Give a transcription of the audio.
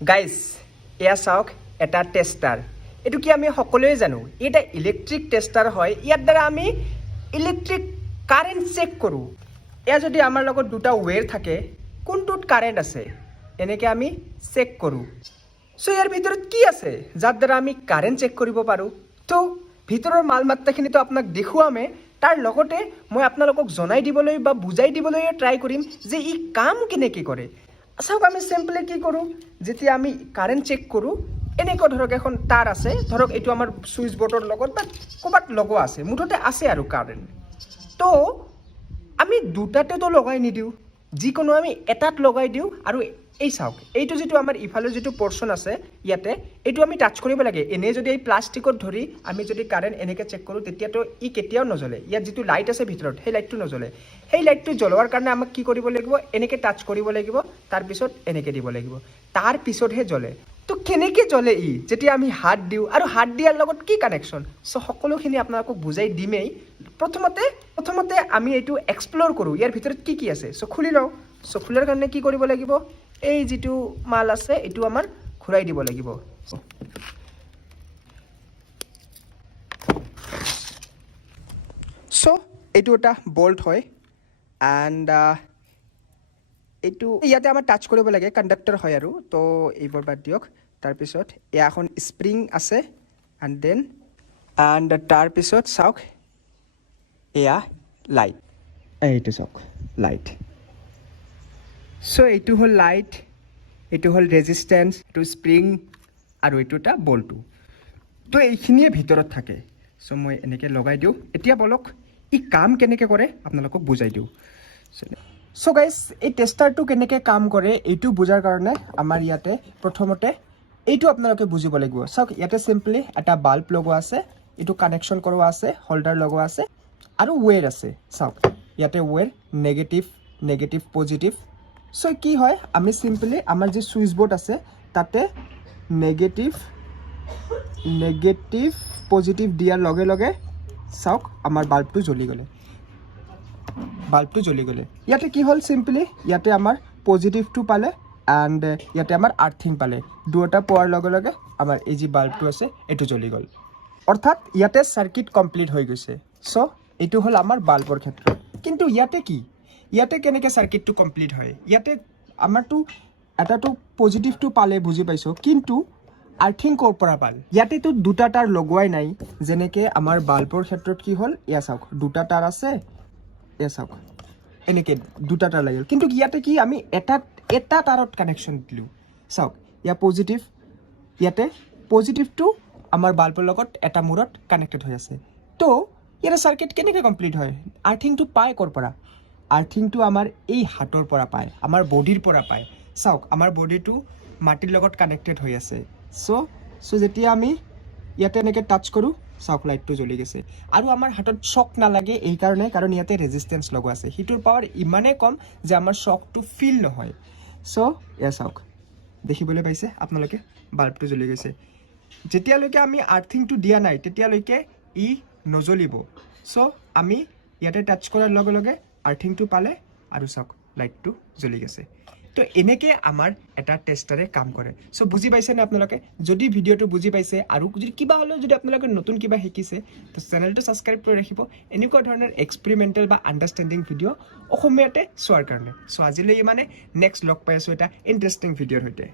guys এয়া চাওক এটা টেষ্টাৰ এইটো কি আমি সকলোৱে জানো এটা ইলেক্ট্ৰিক টেষ্টাৰ হয় ইয়াৰ দ্বাৰা আমি ইলেক্ট্ৰিক কাৰেণ্ট চেক কৰোঁ এয়া যদি আমাৰ লগত দুটা ৱেৰ থাকে কোনটোত কাৰেণ্ট আছে এনেকৈ আমি চেক কৰোঁ চ' ইয়াৰ ভিতৰত কি আছে যাৰ দ্বাৰা আমি কাৰেণ্ট চেক কৰিব পাৰোঁ তো ভিতৰৰ মাল মাত্ৰাখিনিতো আপোনাক দেখুৱামে তাৰ লগতে মই আপোনালোকক জনাই দিবলৈ বা বুজাই দিবলৈ ট্ৰাই কৰিম যে ই কাম কেনেকৈ কৰে চাওক আমি চিম্পলি কি কৰোঁ যেতিয়া আমি কাৰেণ্ট চেক কৰোঁ এনেকুৱা ধৰক এখন তাৰ আছে ধৰক এইটো আমাৰ সুইচ বৰ্ডৰ লগত বা ক'ৰবাত লগোৱা আছে মুঠতে আছে আৰু কাৰেণ্ট তো আমি দুটাতেতো লগাই নিদিওঁ যিকোনো আমি এটাত লগাই দিওঁ আৰু এই চাওক এইটো যিটো আমাৰ ইফালে যিটো পৰ্চন আছে ইয়াতে এইটো আমি টাচ কৰিব লাগে এনে যদি এই প্লাষ্টিকত ধৰি আমি যদি কাৰেণ্ট এনেকৈ চেক কৰোঁ তেতিয়াতো ই কেতিয়াও নজ্বলে ইয়াত যিটো লাইট আছে ভিতৰত সেই লাইটটো নজ্বলে সেই লাইটটো জ্বলোৱাৰ কাৰণে আমাক কি কৰিব লাগিব এনেকৈ টাচ কৰিব লাগিব তাৰপিছত এনেকৈ দিব লাগিব তাৰপিছতহে জ্বলে তো কেনেকৈ জ্বলে ই যেতিয়া আমি হাত দিওঁ আৰু হাত দিয়াৰ লগত কি কানেকশ্যন চ' সকলোখিনি আপোনালোকক বুজাই দিমেই প্ৰথমতে আমি এইটো এক্সপ্ল'ৰ কৰোঁ ইয়াৰ ভিতৰত কি কি আছে চ' খুলি লওঁ চ' খোলাৰ কাৰণে কি কৰিব লাগিব এই যিটো মাল আছে এইটো আমাৰ ঘূৰাই দিব লাগিব চ' এইটো এটা বল্ট হয় এণ্ড এইটো ইয়াতে আমাৰ টাচ কৰিব লাগে কণ্ডাক্টৰ হয় আৰু তো এইবোৰ বাদ দিয়ক তাৰপিছত এয়া এখন স্প্ৰিং আছে এণ্ড তাৰপিছত চাওক এয়া লাইট এইটো চাওক লাইট চ' এইটো হ'ল লাইট এইটো হ'ল ৰেজিষ্টেঞ্চ এইটো স্প্ৰিং আৰু এইটো এটা বলটো তো এইখিনিয়ে ভিতৰত থাকে চ' মই এনেকৈ লগাই দিওঁ এতিয়া বলক ই কাম কেনেকৈ কৰে আপোনালোকক বুজাই দিওঁ চ' গাইজ এই টেষ্টাৰটো কেনেকৈ কাম কৰে এইটো বুজাৰ কাৰণে আমাৰ ইয়াতে প্ৰথমতে এইটো আপোনালোকে বুজিব লাগিব চাওক ইয়াতে চিম্পলি এটা বাল্ব লগোৱা আছে এইটো কানেকশ্যন কৰোৱা আছে হোল্ডাৰ লগোৱা আছে আৰু ৱেৰ আছে চাওক ইয়াতে ৱেৰ নেগেটিভ পজিটিভ চ' কি হয় আমি চিম্পলি আমাৰ যি চুইচ বৰ্ড আছে তাতে নেগেটিভ পজিটিভ দিয়াৰ লগে লগে চাওক আমাৰ বাল্বটো জ্বলি গ'লে ইয়াতে কি হ'ল চিম্পলি ইয়াতে আমাৰ পজিটিভটো পালে এণ্ড ইয়াতে আমাৰ আৰ্থিং পালে দুটা পোৱাৰ লগে লগে আমাৰ এই যি বাল্বটো আছে এইটো জ্বলি গ'ল অৰ্থাৎ ইয়াতে চাৰ্কিট কমপ্লিট হৈ গৈছে চ' এইটো হ'ল আমাৰ বাল্বৰ ক্ষেত্ৰত কিন্তু ইয়াতে কেনেকৈ চাৰ্কিটটো কমপ্লিট হয় ইয়াতে আমাৰতো এটাতো পজিটিভটো পালে বুজি পাইছোঁ কিন্তু আৰ্থিং ক'ৰ পৰা পাল ইয়াতেতো দুটা তাৰ লগোৱাই নাই যেনেকৈ আমাৰ বাল্বৰ ক্ষেত্ৰত কি হ'ল এয়া চাওক দুটা তার আছে এয়া চাওক এনেকৈ দুটা তার লাগিল কিন্তু ইয়াতে কি আমি এটা তাৰত কানেকশ্যন দিলোঁ চাওক ইয়াতে পজিটিভটো আমাৰ বাল্বৰ লগত এটা মূৰত কানেক্টেড হৈ আছে তো ইয়াতে চাৰ্কিট কেনেকৈ কমপ্লিট হয় আৰ্থিংটো পায় ক'ৰ পৰা আৰ্থিংটো আমাৰ এই হাতৰ পৰা পায় আমাৰ বডিৰ পৰা পায় চাওক আমাৰ বডিটো মাটিৰ লগত কানেক্টেড হৈ আছে চ' যেতিয়া আমি ইয়াতে এনেকৈ টাচ কৰোঁ চাওক লাইটটো জ্বলি গৈছে আৰু আমাৰ হাতত শ্বক নালাগে এইকাৰণে কাৰণ ইয়াতে ৰেজিষ্টেঞ্চ লগোৱা আছে সিটোৰ পাৱাৰ ইমানেই কম যে আমাৰ শ্বকটো ফিল নহয় চ' এয়া চাওক দেখিবলৈ পাইছে আপোনালোকে বাল্বটো জ্বলি গৈছে যেতিয়ালৈকে আমি আৰ্থিংটো দিয়া নাই তেতিয়ালৈকে ই নজ্বলিব চ' আমি ইয়াতে টাচ কৰাৰ লগে লগে আৰ্থিংটো পালে আৰু চাওক লাইটটো জ্বলি গৈছে তো এনেকৈ আমাৰ এটা টেষ্টাৰে কাম কৰে চ' বুজি পাইছেনে আপোনালোকে যদি ভিডিঅ'টো বুজি পাইছে আৰু যদি কিবা হ'লেও যদি আপোনালোকে নতুন কিবা শিকিছে তো চেনেলটো ছাবস্ক্ৰাইব কৰি ৰাখিব এনেকুৱা ধৰণৰ এক্সপেৰিমেণ্টেল বা আণ্ডাৰষ্টেণ্ডিং ভিডিঅ' অসমীয়াতে চোৱাৰ কাৰণে চ' আজিলৈ ইমানে নেক্সট লগ পাই আছোঁ এটা ইণ্টাৰেষ্টিং ভিডিঅ'ৰ সৈতে